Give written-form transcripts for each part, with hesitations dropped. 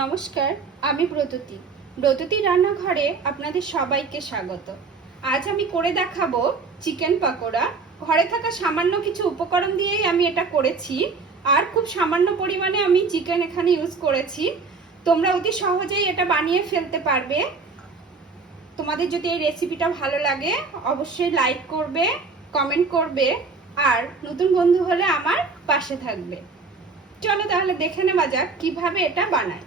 নমস্কার, আমি ব্রততী রান্নাঘরে আপনাদের সবাইকে স্বাগত। আজ আমি করে দেখাবো চিকেন পাকোড়া। ঘরে থাকা সামান্য কিছু উপকরণ দিয়েই আমি এটা করেছি, আর খুব সামান্য পরিমাণে আমি চিকেন এখানে ইউজ করেছি। তোমরা অতি সহজেই এটা বানিয়ে ফেলতে পারবে। তোমাদের যদি এই রেসিপিটা ভালো লাগে অবশ্যই লাইক করবে, কমেন্ট করবে, আর নতুন বন্ধু হলে আমার পাশে থাকবে। চলো তাহলে দেখে নেওয়া যাক কিভাবে এটা বানায়।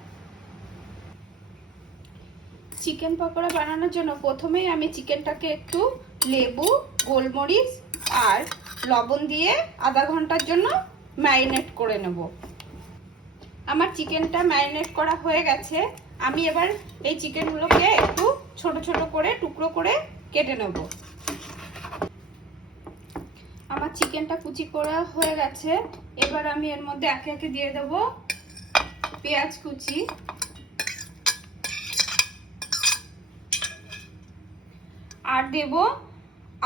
চিকেন পকোড়া বানানোর জন্য প্রথমেই আমি চিকেনটাকে একটু লেবু, গোলমরিচ আর লবণ দিয়ে আধা ঘন্টার জন্য ম্যারিনেট করে নেব। আমার চিকেনটা ম্যারিনেট করা হয়ে গেছে। আমি এবার এই চিকেনগুলোকে একটু ছোট ছোট করে টুকরো করে কেটে নেব। আমার চিকেনটা কুচি করা হয়ে গেছে। এবার আমি এর মধ্যে একে একে দিয়ে দেব পেঁয়াজ কুচি, আর দেব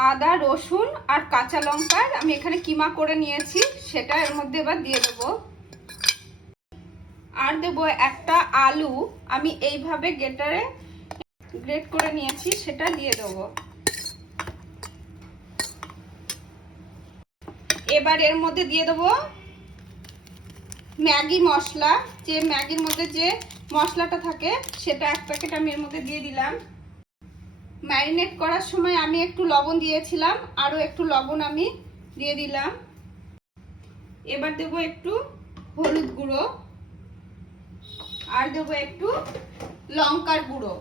আদা, রসুন আর কাঁচা লঙ্কার আমি এখানে কিমা করে নিয়েছি, সেটা এর মধ্যে এবার দিয়ে দেব। আর দেব একটা আলু, আমি এইভাবে গ্রেট করে নিয়েছি, সেটা দিয়ে দেব। এবার এর মধ্যে দিয়ে দেব ম্যাগি মশলা। যে ম্যাগির মধ্যে যে মশলাটা থাকে সেটা এক প্যাকেট আমি এর মধ্যে দিয়ে দিলাম। ম্যারিনেট করার সময় আমি একটু লবণ দিয়েছিলাম, আরও একটু লবণ আমি দিয়ে দিলাম। এবার দেব একটু হলুদ গুঁড়ো, আর দেব একটু লঙ্কার গুঁড়ো,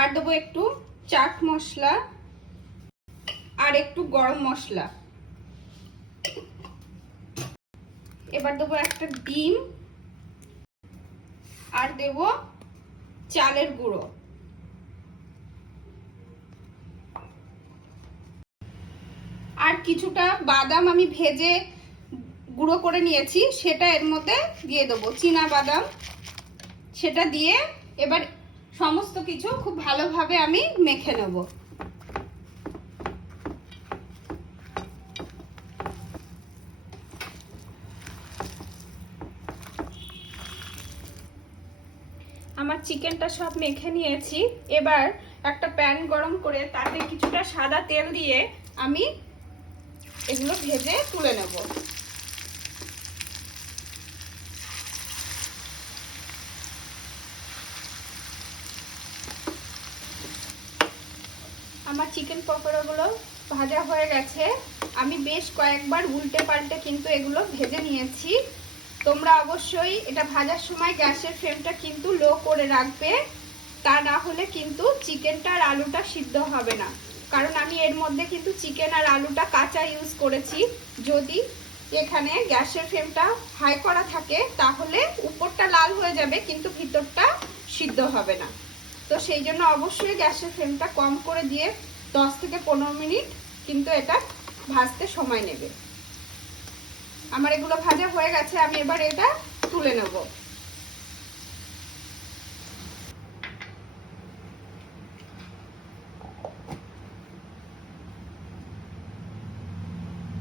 আর দেব একটু চাট মশলা, আর একটু গরম মশলা। এবার দেব একটা ডিম, আর দেব চালের গুঁড়ো। আর কিছুটা বাদাম আমি ভেজে গুঁড়ো করে নিয়েছি, সেটা এর মধ্যে দিয়ে দেবো, চীনা বাদাম। সেটা দিয়ে এবার সমস্ত কিছু খুব ভালোভাবে আমি মেখে নেব। আমার চিকেনটা সব মেখে নিয়েছি। এবার একটা প্যান গরম করে তাতে কিছুটা সাদা তেল দিয়ে আমি এগুলো ভেজে তুলে নেব। আমার চিকেন পকোড়াগুলো ভাজা হয়ে গেছে। আমি বেশ কয়েকবার উল্টে পাল্টে কিন্তু এগুলো ভেজে নিয়েছি। তোমরা অবশ্যই এটা ভাজার সময় গ্যাসের ফ্লেমটা কিন্তু লো করে রাখবে, তা না হলে কিন্তু চিকেনটা আর আলুটা সিদ্ধ হবে না। কারণ আমি এর মধ্যে কিন্তু চিকেন আর আলুটা কাঁচা ইউজ করেছি। যদি এখানে গ্যাসের ফ্লেমটা হাই করা থাকে তাহলে উপরটা লাল হয়ে যাবে কিন্তু ভিতরটা সিদ্ধ হবে না। তো সেই জন্য অবশ্যই গ্যাসের ফ্লেমটা কম করে দিয়ে 10 থেকে 15 মিনিট কিন্তু এটা ভাজতে সময় নেবে। আমার এগুলো ভাজা হয়ে গেছে, আমি এবার এটা তুলে নেব।